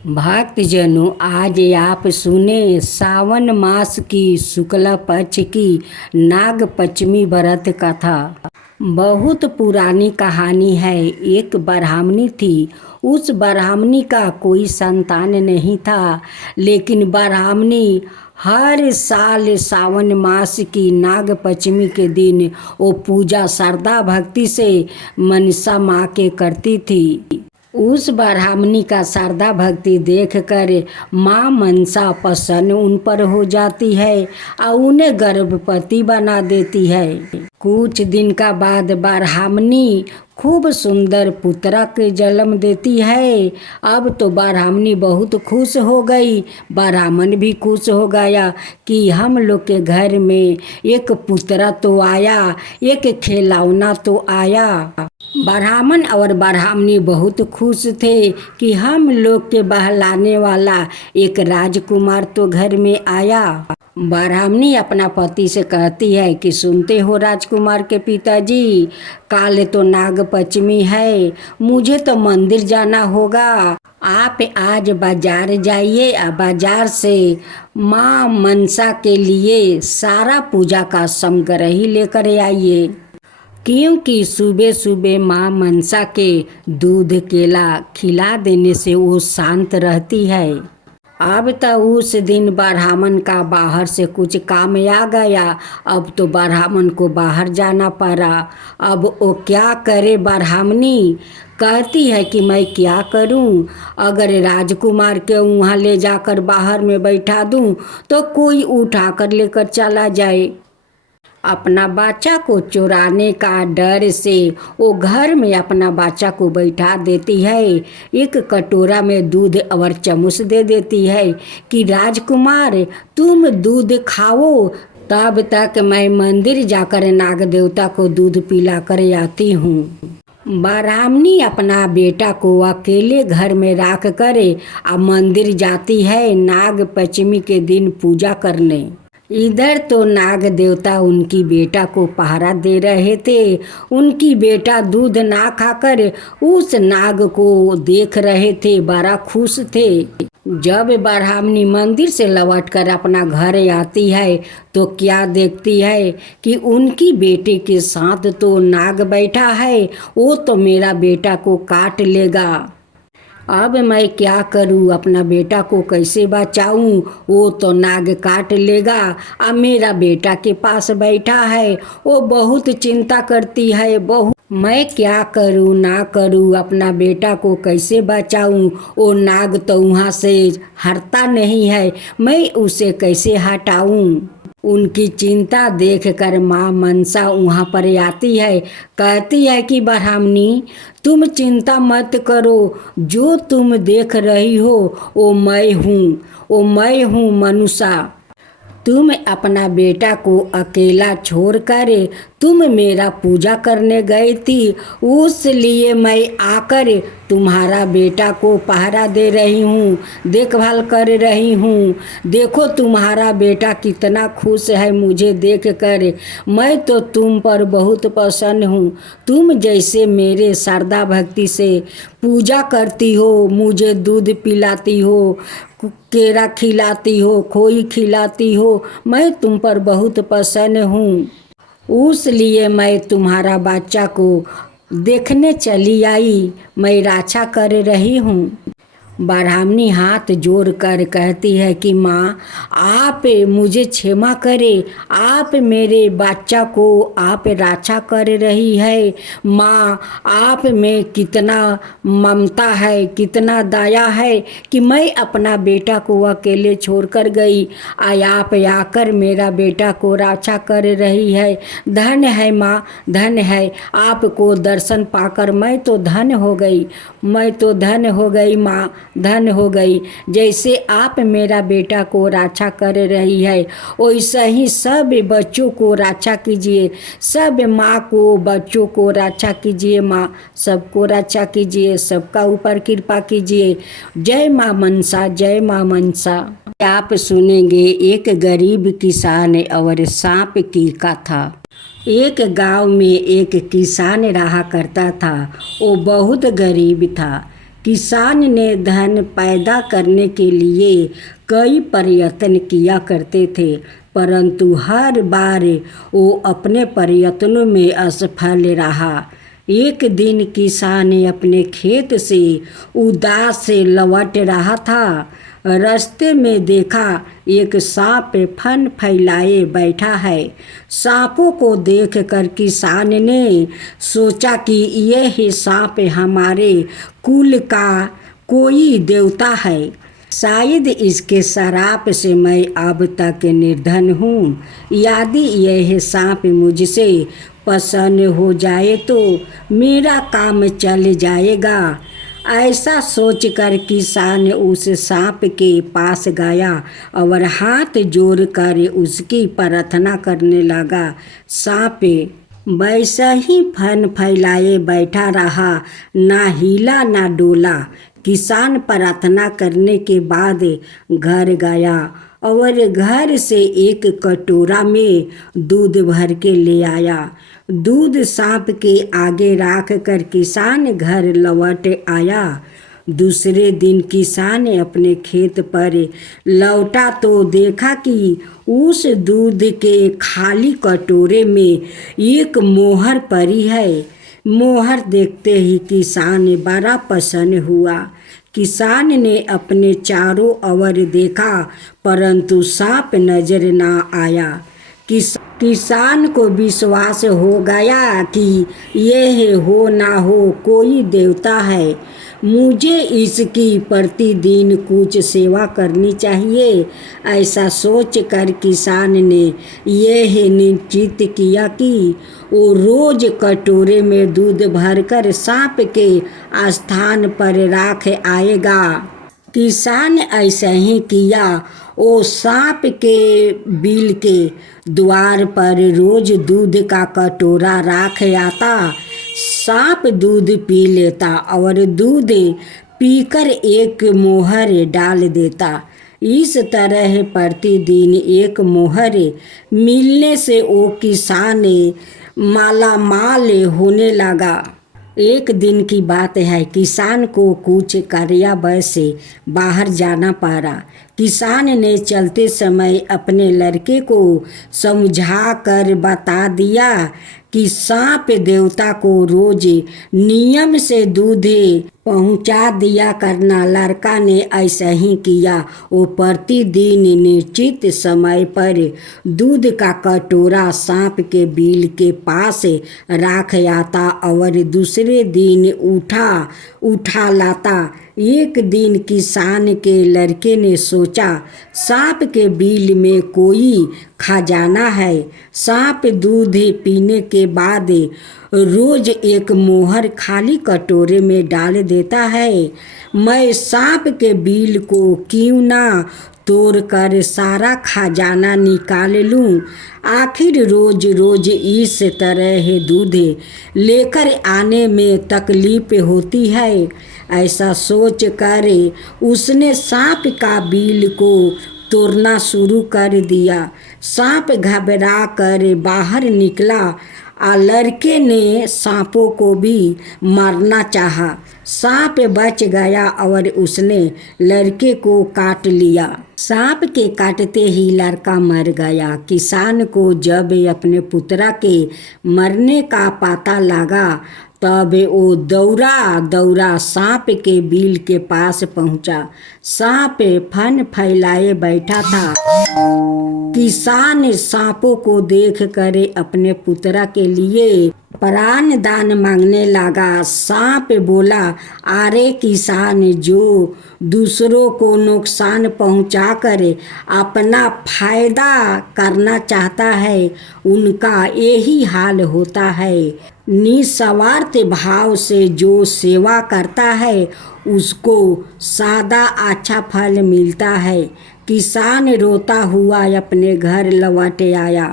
भक्तजनों, आज आप सुने सावन मास की शुक्ल पक्ष की नाग पंचमी व्रत कथा। बहुत पुरानी कहानी है। एक ब्राह्मणी थी। उस ब्राह्मणी का कोई संतान नहीं था, लेकिन ब्राह्मणी हर साल सावन मास की नाग पंचमी के दिन वो पूजा श्रद्धा भक्ति से मनसा माँ के करती थी। उस ब्राह्मणी का श्रद्धा भक्ति देखकर माँ मनसा प्रसन्न उन पर हो जाती है और उन्हें गर्भवती बना देती है। कुछ दिन का बाद ब्राह्मणी खूब सुंदर पुत्र के जन्म देती है। अब तो ब्राह्मणी बहुत खुश हो गई। ब्राह्मण भी खुश हो गया कि हम लोग के घर में एक पुत्र तो आया, एक खिलौना तो आया। ब्राह्मण और ब्राह्मणी बहुत खुश थे कि हम लोग के बहलाने वाला एक राजकुमार तो घर में आया। ब्राह्मणी अपना पति से कहती है कि सुनते हो राजकुमार के पिताजी, काल तो नाग पंचमी है, मुझे तो मंदिर जाना होगा। आप आज बाजार जाइए और बाजार से माँ मनसा के लिए सारा पूजा का सामग्री लेकर आइए, क्योंकि सुबह सुबह माँ मनसा के दूध केला खिला देने से वो शांत रहती है। अब तो उस दिन ब्राह्मण का बाहर से कुछ काम आ गया। अब तो ब्राह्मण को बाहर जाना पड़ा। अब वो क्या करे? ब्राह्मणी कहती है कि मैं क्या करूं? अगर राजकुमार के वहाँ ले जाकर बाहर में बैठा दूं तो कोई उठाकर लेकर चला जाए। अपना बच्चा को चुराने का डर से वो घर में अपना बच्चा को बैठा देती है। एक कटोरा में दूध और चम्मच दे देती है कि राजकुमार तुम दूध खाओ, तब तक मैं मंदिर जाकर नाग देवता को दूध पिला कर आती हूँ। ब्राह्मणी अपना बेटा को अकेले घर में रख कर मंदिर जाती है नाग पंचमी के दिन पूजा करने। इधर तो नाग देवता उनकी बेटा को पहरा दे रहे थे। उनकी बेटा दूध ना खाकर उस नाग को देख रहे थे, बड़ा खुश थे। जब ब्राह्मणी मंदिर से लौटकर अपना घर आती है तो क्या देखती है कि उनकी बेटे के साथ तो नाग बैठा है। वो तो मेरा बेटा को काट लेगा। अब मैं क्या करूं? अपना बेटा को कैसे बचाऊं? वो तो नाग काट लेगा। अब मेरा बेटा के पास बैठा है, वो बहुत चिंता करती है। बहुत मैं क्या करूं ना करूं, अपना बेटा को कैसे बचाऊं? वो नाग तो वहाँ से हटता नहीं है, मैं उसे कैसे हटाऊं? उनकी चिंता देखकर माँ मनसा वहाँ पर आती है। कहती है कि ब्राह्मणी तुम चिंता मत करो, जो तुम देख रही हो वो मैं हूँ मनुष्य। तुम अपना बेटा को अकेला छोड़कर तुम मेरा पूजा करने गई थी, उसलिए मैं आकर तुम्हारा बेटा को पहरा दे रही हूँ, देखभाल कर रही हूँ। देखो तुम्हारा बेटा कितना खुश है मुझे देखकर। मैं तो तुम पर बहुत प्रसन्न हूँ। तुम जैसे मेरे श्रद्धा भक्ति से पूजा करती हो, मुझे दूध पिलाती हो, केरा खिलाती हो, खोई खिलाती हो, मैं तुम पर बहुत प्रसन्न हूँ। उसलिए मैं तुम्हारा बच्चा को देखने चली आई, मैं रक्षा कर रही हूँ। ब्राह्मणी हाथ जोड़कर कहती है कि माँ आप मुझे क्षमा करें, आप मेरे बच्चा को आप रक्षा कर रही है। माँ आप में कितना ममता है, कितना दया है कि मैं अपना बेटा को अकेले छोड़कर गई, आप आकर मेरा बेटा को रक्षा कर रही है। धन्य है माँ, धन्य है। आपको दर्शन पाकर मैं तो धन्य हो गई, मैं तो धन्य हो गई माँ, धन्य हो गई। जैसे आप मेरा बेटा को रक्षा कर रही है, वैसे ही सब बच्चों को रक्षा कीजिए, सब माँ को बच्चों को रक्षा कीजिए। माँ सबको रक्षा कीजिए, सबका ऊपर कृपा कीजिए। जय माँ मनसा, जय माँ मनसा। आप सुनेंगे एक गरीब किसान और सांप की कथा। एक गांव में एक किसान रहा करता था। वो बहुत गरीब था। किसान ने धन पैदा करने के लिए कई प्रयत्न किया करते थे, परंतु हर बार वो अपने प्रयत्नों में असफल रहा। एक दिन किसान अपने खेत से उदास से लौट रहा था। रास्ते में देखा एक सांप फन फैलाए बैठा है। सांपों को देखकर किसान ने सोचा कि यह सांप हमारे कुल का कोई देवता है। शायद इसके श्राप से मैं अब तक निर्धन हूँ। यदि यह सांप मुझसे प्रसन्न हो जाए तो मेरा काम चल जाएगा। ऐसा सोचकर किसान उस सांप के पास गया और हाथ जोड़कर उसकी प्रार्थना करने लगा। सांप वैसा ही फन फैलाए बैठा रहा, ना हिला ना डोला। किसान प्रार्थना करने के बाद घर गया और घर से एक कटोरा में दूध भर के ले आया। दूध सांप के आगे रख कर किसान घर लौट आया। दूसरे दिन किसान अपने खेत पर लौटा तो देखा कि उस दूध के खाली कटोरे में एक मोहर पड़ी है। मोहर देखते ही किसान बड़ा प्रसन्न हुआ। किसान ने अपने चारों ओर देखा, परंतु सांप नजर ना आया। किसान को विश्वास हो गया कि यह हो ना हो कोई देवता है, मुझे इसकी प्रतिदिन कुछ सेवा करनी चाहिए। ऐसा सोचकर किसान ने यह निश्चित किया कि वो रोज कटोरे में दूध भरकर सांप के स्थान पर रख आएगा। किसान ऐसा ही किया। वो सांप के बिल के द्वार पर रोज दूध का कटोरा रख आता। सांप दूध पी लेता और दूध पीकर एक मोहर डाल देता। इस तरह प्रतिदिन एक मोहर मिलने से वो किसान मालामाल होने लगा। एक दिन की बात है, किसान को कुछ कार्यालय से बाहर जाना पड़ा। किसान ने चलते समय अपने लड़के को समझा कर बता दिया कि सांप देवता को रोज नियम से दूध पहुंचा दिया करना। लड़का ने ऐसा ही किया। वो प्रतिदिन निश्चित समय पर दूध का कटोरा सांप के बिल के पास रख आता और दूसरे दिन उठा लाता। एक दिन किसान के लड़के ने सोचा, सांप के बिल में कोई खजाना है। सांप दूध पीने के बाद रोज एक मोहर खाली कटोरे में डाल देता है। मैं सांप के बिल को क्यों ना तोड़कर सारा खजाना निकाल लूं। आखिर रोज रोज इस तरह दूध लेकर आने में तकलीफ होती है। ऐसा सोच कर उसने सांप का बिल को तोड़ना शुरू कर दिया। सांप घबरा कर बाहर निकला। लड़के ने सांपों को भी मारना चाहा। सांप बच गया और उसने लड़के को काट लिया। सांप के काटते ही लड़का मर गया। किसान को जब अपने पुत्रा के मरने का पता लगा तब वो दौड़ा सांप के बिल के पास पहुंचा। सांप फन फैलाए बैठा था। किसान सांपों को देख कर अपने पुत्रा के लिए प्राण दान मांगने लगा। सांप बोला, अरे किसान, जो दूसरों को नुकसान पहुंचा कर अपना फायदा करना चाहता है, उनका यही हाल होता है। निस्वार्थ भाव से जो सेवा करता है उसको सदा अच्छा फल मिलता है। किसान रोता हुआ अपने घर लौट आया।